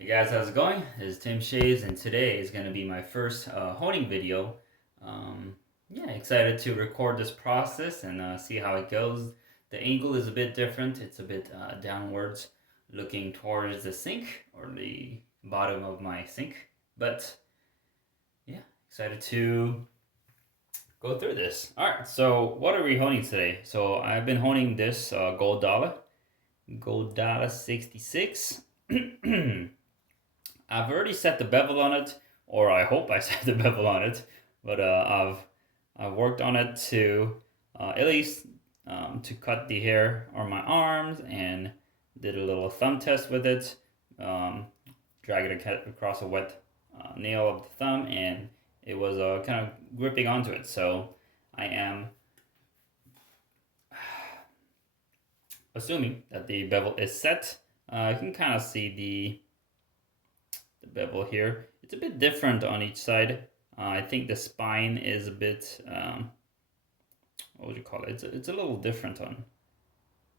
Hey guys, how's it going? This is Tim Shays, and today is going to be my first honing video. Yeah, excited to record this process and see how it goes. The angle is a bit different. It's a bit downwards, looking towards the sink or the bottom of my sink. But yeah, excited to go through this. All right, so what are we honing today? So I've been honing this gold dollar 66. I've already set the bevel on it, or I hope I set the bevel on it, but I've worked on it to at least to cut the hair on my arms and did a little thumb test with it. Drag it across a wet nail of the thumb, and it was kind of gripping onto it. So I am assuming that the bevel is set. You can kind of see the bevel here. It's a bit different on each side. I think the spine is a bit, what would you call it? It's a little different on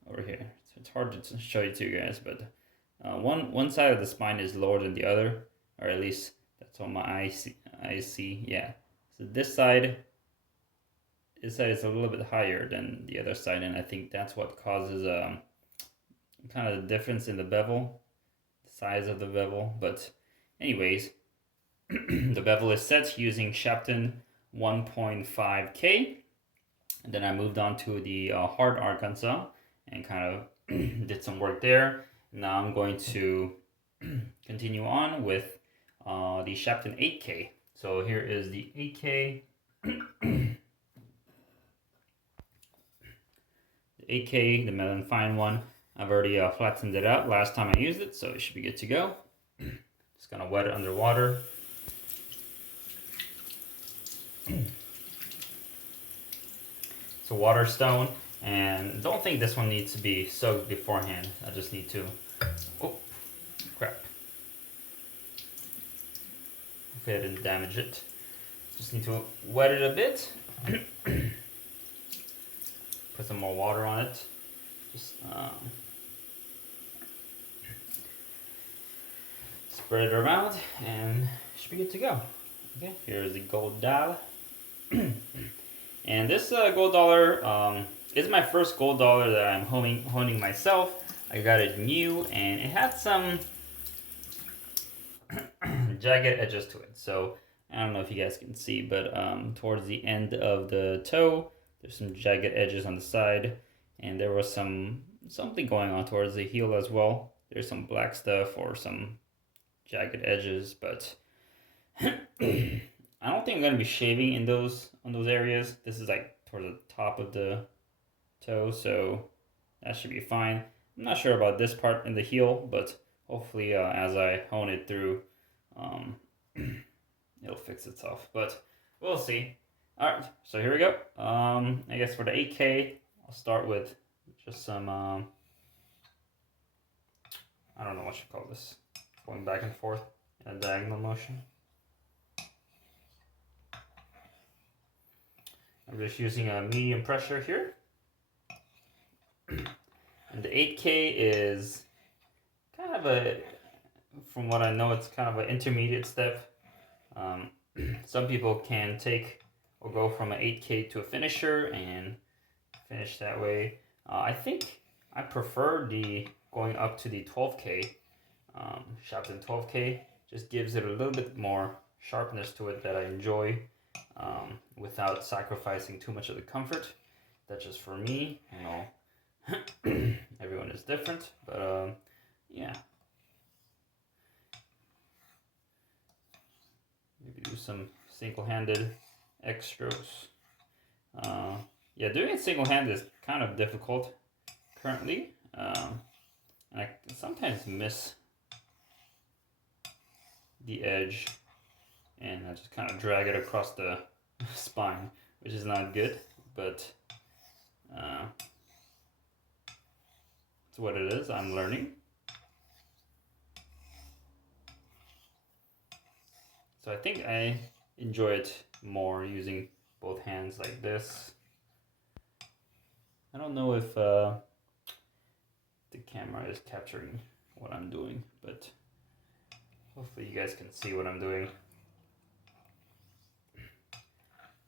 over here. It's hard to show you to you guys, but one side of the spine is lower than the other, or at least that's what my eyes see. Yeah. So this side is a little bit higher than the other side, and I think that's what causes kind of the difference in the bevel, the size of the bevel. But anyways, the bevel is set using Shapton 1.5K. And then I moved on to the hard Arkansas and kind of did some work there. Now I'm going to continue on with the Shapton 8K. So here is the 8K. The 8K, the Melon Fine one. I've already flattened it out last time I used it, so it should be good to go. Just gonna wet it under water. It's a water stone, and don't think this one needs to be soaked beforehand. I just need to, oh crap, hopefully I didn't damage it. Just need to wet it a bit. Put some more water on it. Just spread it around, and it should be good to go. Okay, here's the gold dollar. And this gold dollar is my first gold dollar that I'm honing myself. I got it new, and it had some jagged edges to it. So I don't know if you guys can see, but towards the end of the toe, there's some jagged edges on the side, and there was something going on towards the heel as well. There's some black stuff or some jagged edges, but I don't think I'm gonna be shaving in on those areas. This is like toward the top of the toe, so that should be fine. I'm not sure about this part in the heel, but hopefully as I hone it through, it'll fix itself. But we'll see. All right, so here we go. I guess for the 8K, I'll start with just some I don't know what you call this, going back and forth in a diagonal motion. I'm just using a medium pressure here. And the 8K is kind of from what I know, it's kind of an intermediate step. Some people can take or go from an 8K to a finisher and finish that way. I think I prefer the going up to the 12K. Shapton 12K just gives it a little bit more sharpness to it that I enjoy. Without sacrificing too much of the comfort. That's just for me, you know. Everyone is different, but yeah. Maybe do some single-handed X strokes. Yeah, doing it single-handed is kind of difficult currently. And I sometimes miss the edge, and I just kind of drag it across the spine, which is not good, but it's what it is. I'm learning. So I think I enjoy it more using both hands like this. I don't know if the camera is capturing what I'm doing, but Hopefully you guys can see what I'm doing.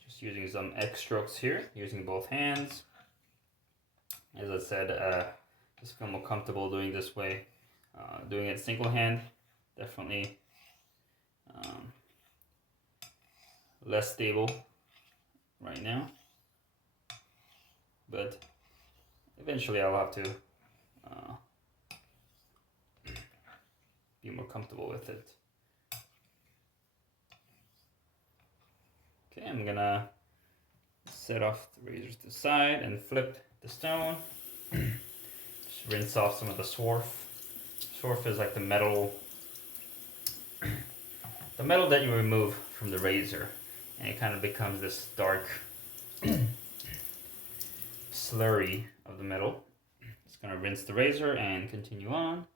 Just using some X strokes here, using both hands. As I said, just feel more comfortable doing this way. Doing it single hand, definitely less stable right now. But eventually I'll have to be more comfortable with it. Okay, I'm gonna set off the razors to the side and flip the stone. Just rinse off some of the swarf. Swarf is like the metal that you remove from the razor, and it kind of becomes this dark slurry of the metal. Just gonna rinse the razor and continue on.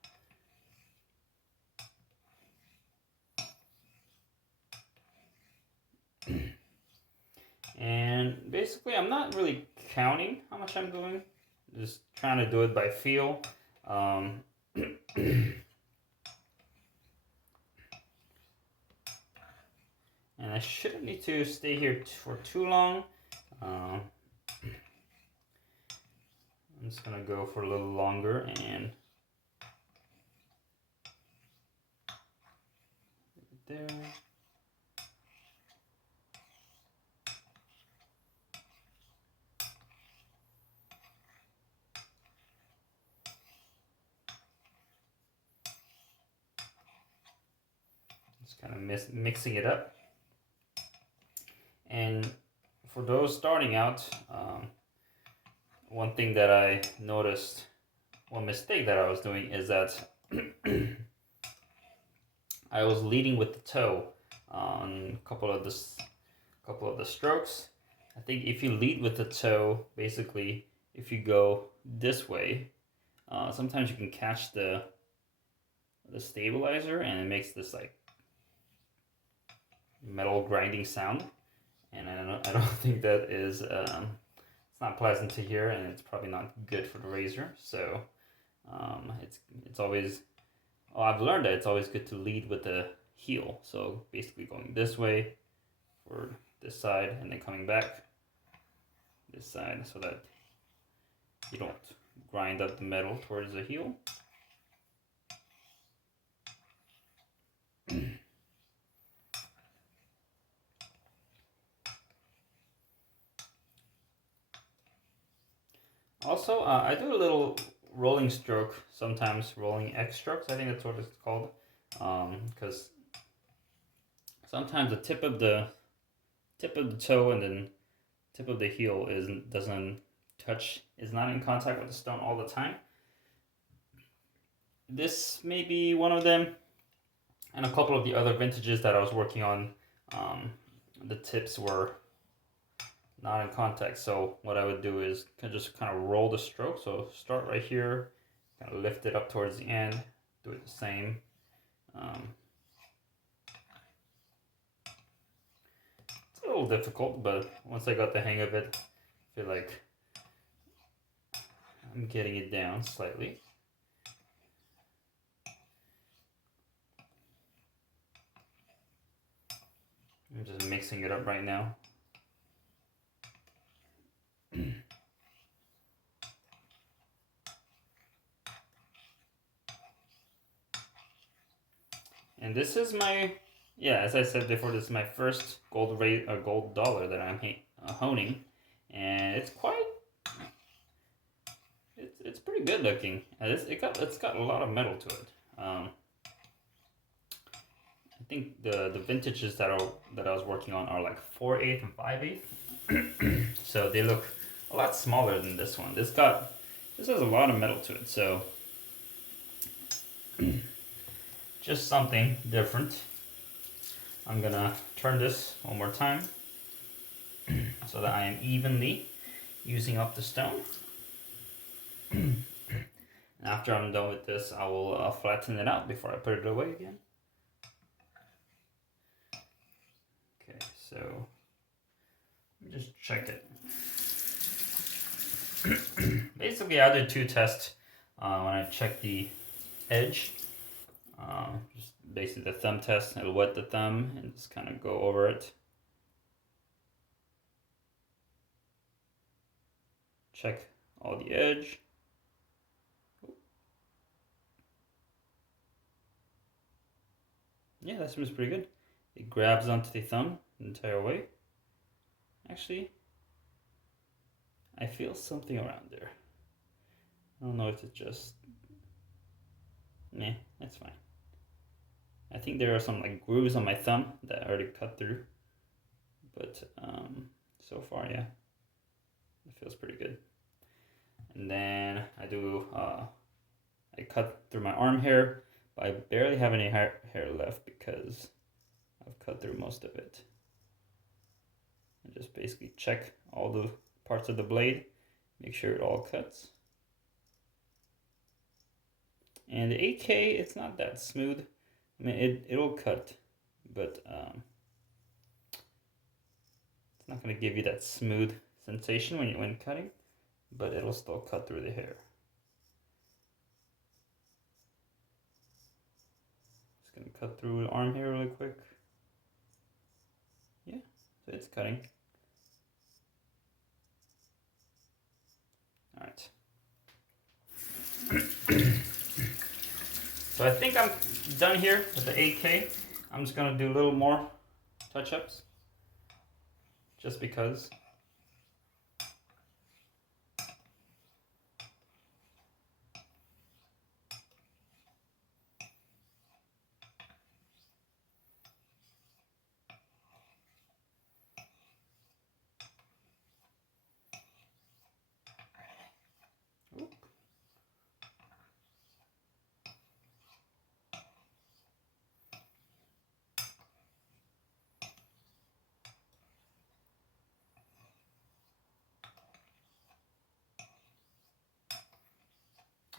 And basically I'm not really counting how much I'm doing, just trying to do it by feel. And I shouldn't need to stay here for too long. I'm just gonna go for a little longer and there. Just kind of mixing it up. And for those starting out, one thing that I noticed, one mistake that I was doing is that I was leading with the toe on a couple of the strokes. I think if you lead with the toe, basically, if you go this way, sometimes you can catch the stabilizer, and it makes this like metal grinding sound, and I don't think that is it's not pleasant to hear, and it's probably not good for the razor. So it's always, well, I've learned that it's always good to lead with the heel. So basically going this way for this side, and then coming back this side, so that you don't grind up the metal towards the heel. Also, I do a little rolling stroke sometimes, rolling X strokes. I think that's what it's called, because sometimes the tip of the toe and then tip of the heel is not in contact with the stone all the time. This may be one of them, and a couple of the other vintages that I was working on, the tips were not in contact. So what I would do is just kind of roll the stroke. So start right here, kind of lift it up towards the end, do it the same. It's a little difficult, but once I got the hang of it, I feel like I'm getting it down slightly. I'm just mixing it up right now. And this is my, as I said before, this is my first gold dollar that I'm honing, and it's quite, it's pretty good looking. It's got a lot of metal to it. I think the vintages that I was working on are like 4/8 and 5/8, so they look a lot smaller than this one. This has a lot of metal to it, so just something different. I'm gonna turn this one more time so that I am evenly using up the stone. After I'm done with this, I will flatten it out before I put it away again. Okay, so let me just check it. Basically, I did two tests when I checked the edge. Just basically the thumb test. It'll wet the thumb and just kind of go over it. Check all the edge. Yeah, that seems pretty good. It grabs onto the thumb the entire way. Actually, I feel something around there. I don't know if it's just... Nah, that's fine. I think there are some like grooves on my thumb that I already cut through. But so far, yeah, it feels pretty good. And then I cut through my arm hair, but I barely have any hair left because I've cut through most of it. And just basically check all the parts of the blade, make sure it all cuts. And the 8K, it's not that smooth. I mean, it'll cut, but it's not going to give you that smooth sensation when cutting, but it'll still cut through the hair. Just going to cut through the arm hair really quick. Yeah, so it's cutting. All right. So I think I'm done here with the 8K. I'm just gonna do a little more touch-ups, just because.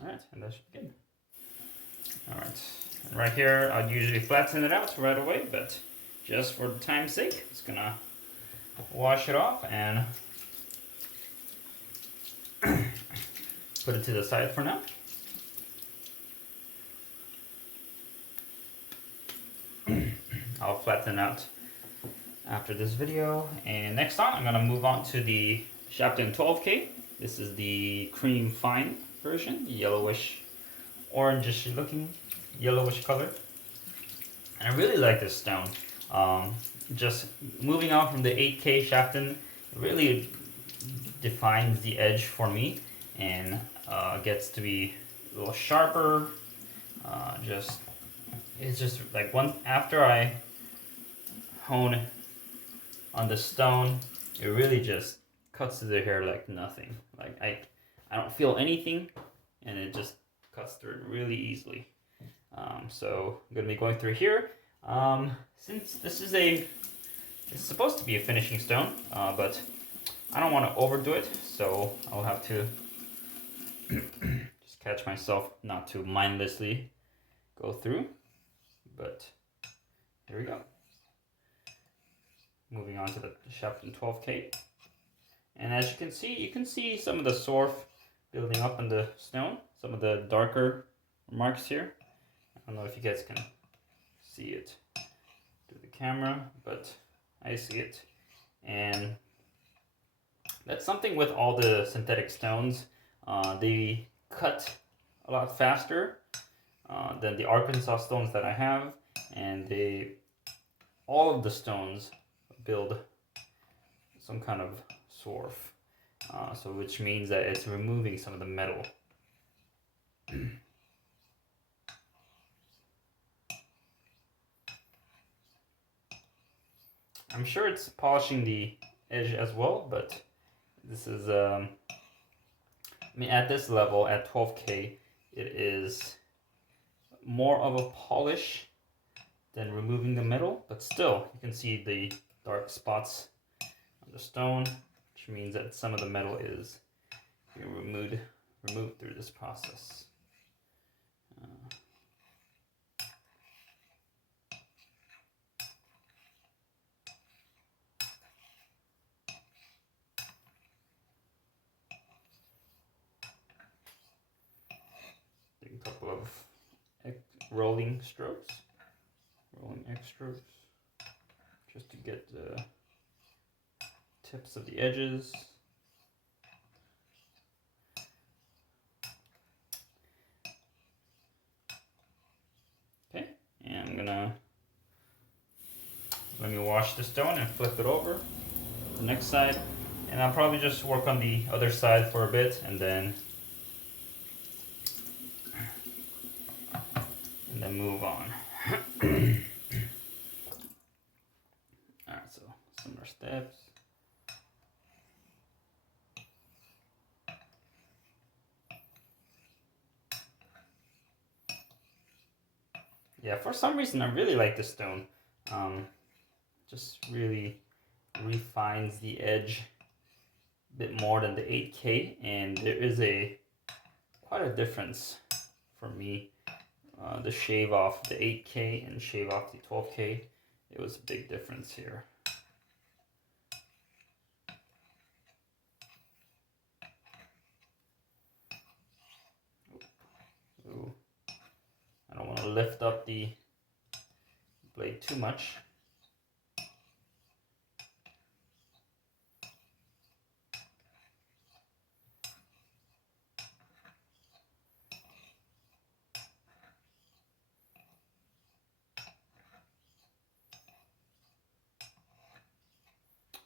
All right, and that should be good. All right, and right here, I'd usually flatten it out right away, but just for the time's sake, just gonna wash it off and put it to the side for now. I'll flatten out after this video, and next on I'm gonna move on to the Shapton 12K. This is the cream fine version, yellowish, orangish looking, yellowish color. And I really like this stone. Just moving on from the 8K Shapton, it really defines the edge for me, and gets to be a little sharper. It's just like after I hone on the stone, it really just cuts through the hair like nothing. Like I don't feel anything, and it just cuts through it really easily. So I'm gonna be going through here. Since this is supposed to be a finishing stone, but I don't want to overdo it, so I'll have to just catch myself not to mindlessly go through. But here we go. Moving on to the Shapton 12K. And as you can see some of the surf building up in the stone, some of the darker marks here. I don't know if you guys can see it through the camera, but I see it. And that's something with all the synthetic stones. They cut a lot faster than the Arkansas stones that I have, and all of the stones build some kind of swarf, so which means that it's removing some of the metal. I'm sure it's polishing the edge as well, but this is, I mean, at this level, at 12K, it is more of a polish than removing the metal, but still, you can see the dark spots on the stone, which means that some of the metal is being removed through this process. A couple of rolling strokes. rolling extras just to get the tips of the edges. Okay, and I'm gonna let me wash the stone and flip it over the next side, and I'll probably just work on the other side for a bit and then move on. Alright, so similar steps. Yeah, for some reason I really like this stone. Just really refines the edge a bit more than the 8K, and there is quite a difference for me. The shave off the 8K and shave off the 12K, it was a big difference here. Ooh. I don't want to lift up the blade too much.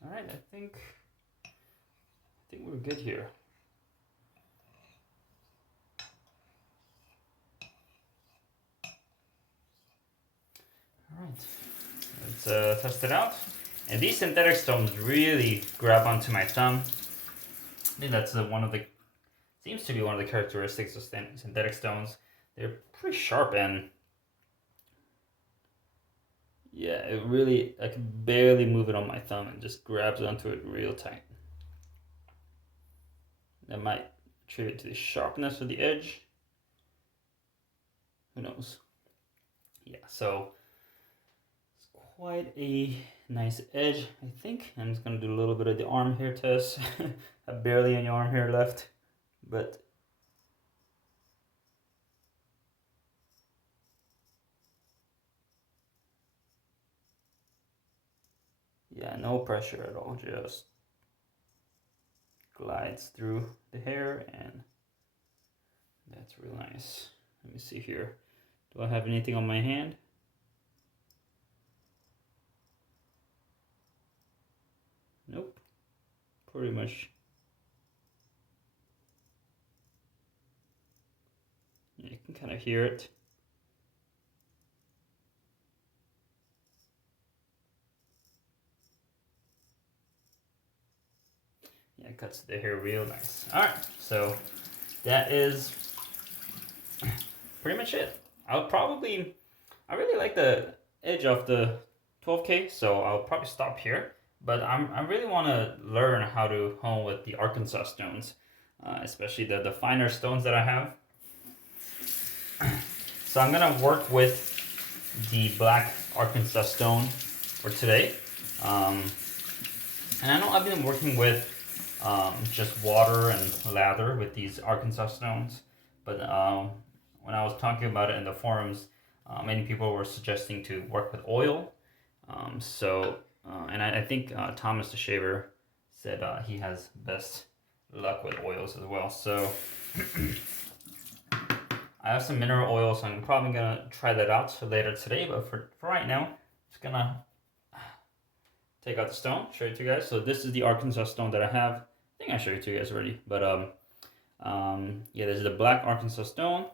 All right, I think we're good here. All right, let's test it out. And these synthetic stones really grab onto my thumb. I think that's seems to be one of the characteristics of synthetic stones. They're pretty sharp, and yeah, it really, I can barely move it on my thumb and just grabs onto it real tight. That might attribute to the sharpness of the edge. Who knows? Yeah, so it's quite a nice edge, I think. I'm just gonna do a little bit of the arm hair test. I have barely any arm hair left, but yeah, no pressure at all, just glides through the hair, and that's real nice. Let me see here. Do I have anything on my hand? Nope. Pretty much. You can kind of hear it. Yeah, it cuts the hair real nice. All right, so that is pretty much it. I really like the edge of the 12K, so I'll probably stop here. But I really want to learn how to hone with the Arkansas stones, especially the finer stones that I have. So I'm gonna work with the black Arkansas stone for today. And I know I've been working with just water and lather with these Arkansas stones, but when I was talking about it in the forums, many people were suggesting to work with oil. And I think Thomas the Shaver said he has best luck with oils as well. So I have some mineral oil, so I'm probably gonna try that out later today. But for right now, I'm just gonna take out the stone, show it to you guys. So this is the Arkansas stone that I have. I think I showed it to you guys already, but yeah, this is the black Arkansas stone,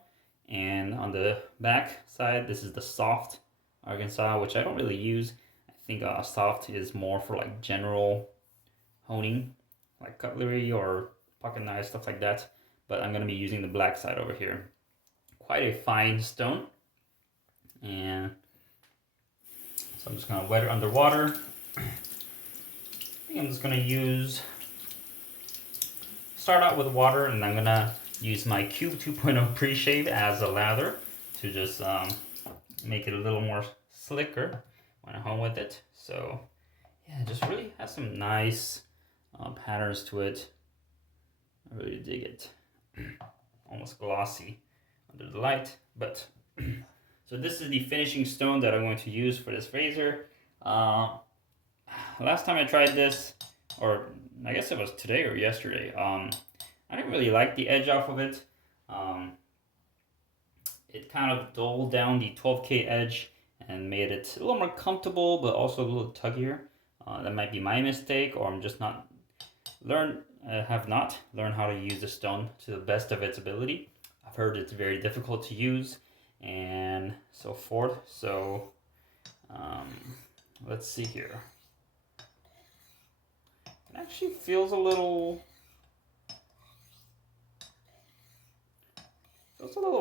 and on the back side, this is the soft Arkansas, which I don't really use. I think soft is more for like general honing, like cutlery or pocket knives, stuff like that. But I'm gonna be using the black side over here. Quite a fine stone, and so I'm just gonna wet it underwater. I think I'm just gonna start out with water, and I'm gonna use my Cube 2.0 pre-shave as a lather to just make it a little more slicker when I hone with it. So yeah, just really has some nice patterns to it. I really dig it. Almost glossy under the light, but So this is the finishing stone that I'm going to use for this razor. Last time I tried this, or I guess it was today or yesterday, I didn't really like the edge off of it. It kind of dulled down the 12K edge and made it a little more comfortable, but also a little tuggier. That might be my mistake, or I'm just not have not learned how to use the stone to the best of its ability. I've heard it's very difficult to use and so forth. So let's see here. It actually feels a little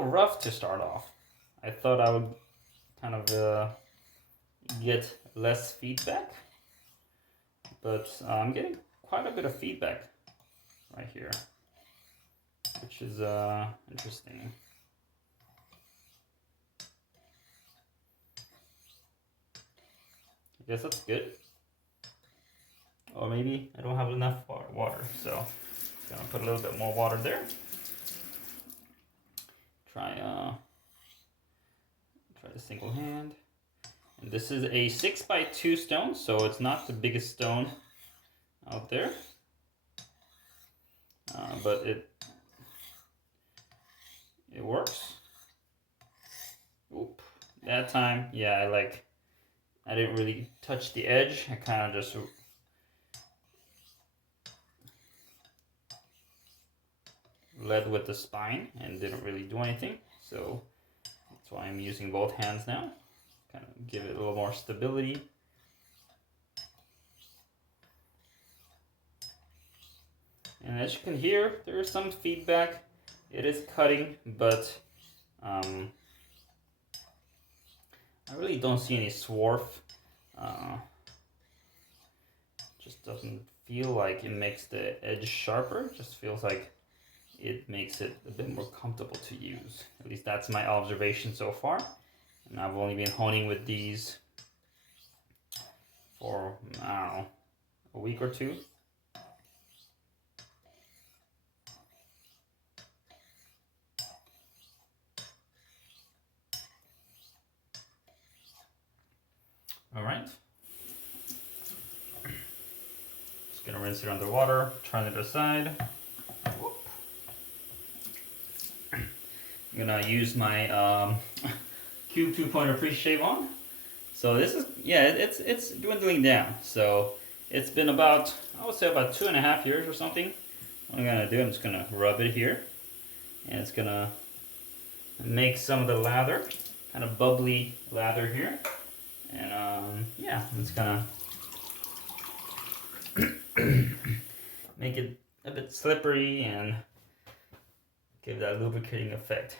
rough to start off. I thought I would kind of get less feedback, but I'm getting quite a bit of feedback right here, which is interesting. I guess that's good. Or maybe I don't have enough water, so I'm gonna put a little bit more water there. Try the single hand. And this is a 6x2 stone, so it's not the biggest stone out there, but it works. Oop. That time, yeah, I didn't really touch the edge. I kind of just led with the spine and didn't really do anything. So that's why I'm using both hands now. Kind of give it a little more stability. And as you can hear, there is some feedback. It is cutting, but I really don't see any swarf. Just doesn't feel like it makes the edge sharper. It just feels like it makes it a bit more comfortable to use. At least that's my observation so far. And I've only been honing with these for, I don't know, a week or two. All right. Just gonna rinse it underwater, turn it aside. I'm gonna use my Cube 2-pointer pre-shave on. So this is, yeah, it's dwindling down. So it's been about, I would say about 2.5 years or something. What I'm gonna do, I'm just gonna rub it here, and it's gonna make some of the lather, kind of bubbly lather here. And yeah, it's gonna make it a bit slippery and give that lubricating effect.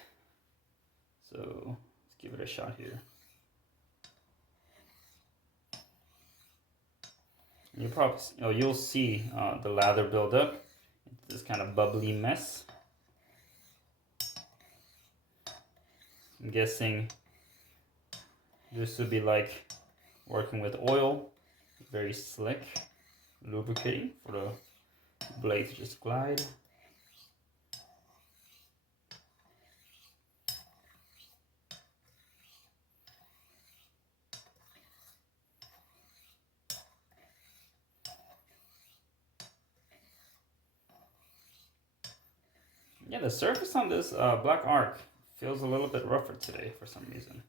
So let's give it a shot here. You probably, you'll see the lather build up. It's this kind of bubbly mess. I'm guessing this would be like working with oil, very slick, lubricating for the blade to just glide. Yeah, the surface on this black arc feels a little bit rougher today for some reason.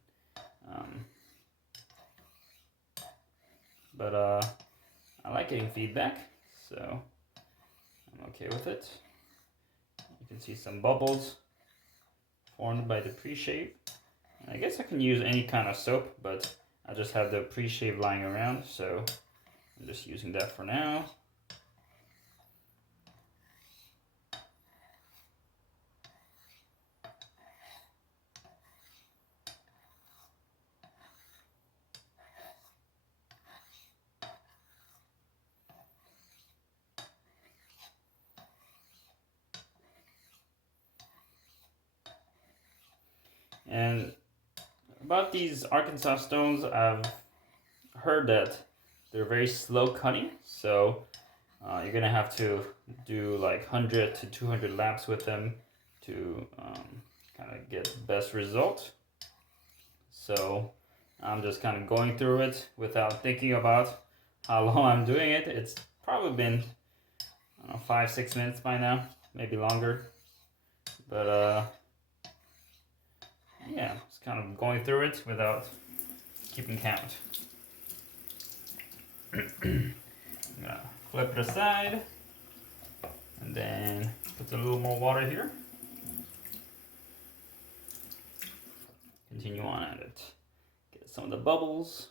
But I like getting feedback, so I'm okay with it. You can see some bubbles formed by the pre-shave. I guess I can use any kind of soap, but I just have the pre-shave lying around, so I'm just using that for now. And about these Arkansas stones, I've heard that they're very slow cutting, so you're gonna have to do like 100 to 200 laps with them to kind of get the best result. So I'm just kind of going through it without thinking about how long I'm doing it. It's probably been, I don't know, 5-6 minutes by now, maybe longer. But yeah, just kind of going through it without keeping count. I'm gonna flip it aside and then put a little more water here. Continue on at it. Get some of the bubbles.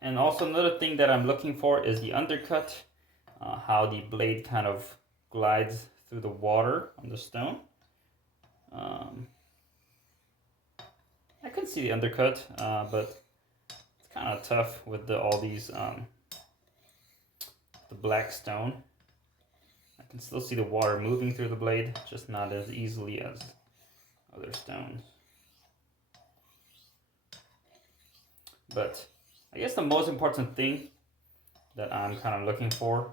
And also another thing that I'm looking for is the undercut, how the blade kind of glides through the water on the stone. I could see the undercut, but it's kind of tough with all these the black stone. I can still see the water moving through the blade, just not as easily as other stones. But I guess the most important thing that I'm kind of looking for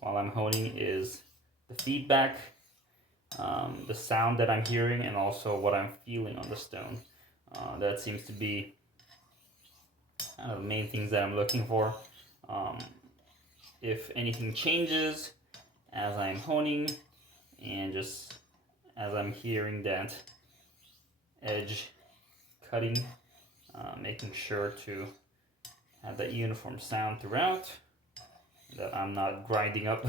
while I'm honing is the feedback, the sound that I'm hearing, and also what I'm feeling on the stone. That seems to be kind of the main things that I'm looking for. If anything changes as I'm honing and just as I'm hearing that edge cutting, making sure to have that uniform sound throughout, that I'm not grinding up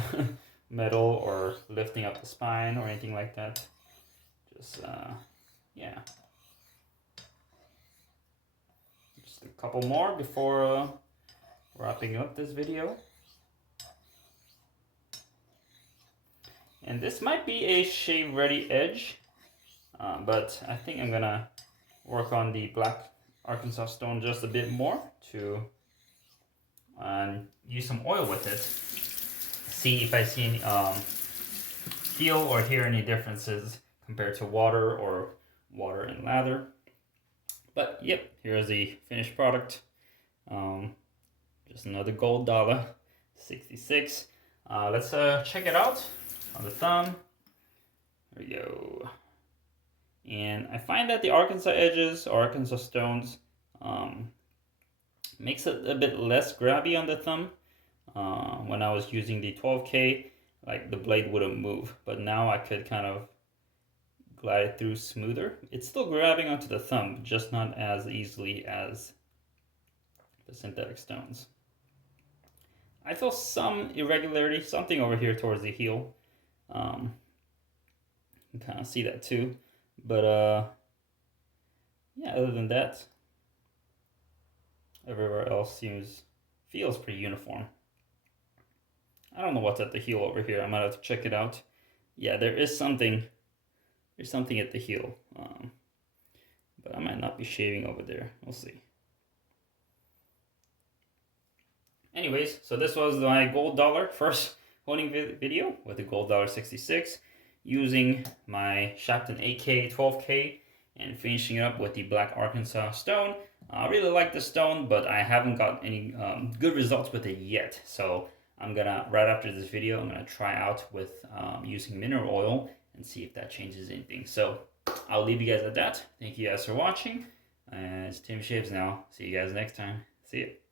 metal or lifting up the spine or anything like that. Just yeah, just a couple more before wrapping up this video. And this might be a shave ready edge, but I think I'm gonna work on the black Arkansas stone just a bit more to use some oil with it. See if I see any feel or hear any differences compared to water or water and lather. But yep, here's the finished product. Just another gold dollar, 66. Let's check it out on the thumb. There we go. And I find that the Arkansas edges, or Arkansas stones, makes it a bit less grabby on the thumb. When I was using the 12K, like the blade wouldn't move, but now I could kind of glide it through smoother. It's still grabbing onto the thumb, just not as easily as the synthetic stones. I feel some irregularity, something over here towards the heel. You can kind of see that too. But yeah, other than that, everywhere else feels pretty uniform. I don't know what's at the heel over here. I might have to check it out. Yeah, there's something at the heel. But I might not be shaving over there. We'll see. Anyways, so this was my gold dollar first honing video with the gold dollar 66, using my Shapton 8K, 12K, and finishing it up with the black Arkansas stone. I really like the stone, but I haven't got any good results with it yet. So I'm gonna, right after this video, I'm gonna try out with using mineral oil and see if that changes anything. So I'll leave you guys at that. Thank you guys for watching. It's Tim Shaves now. See you guys next time. See ya.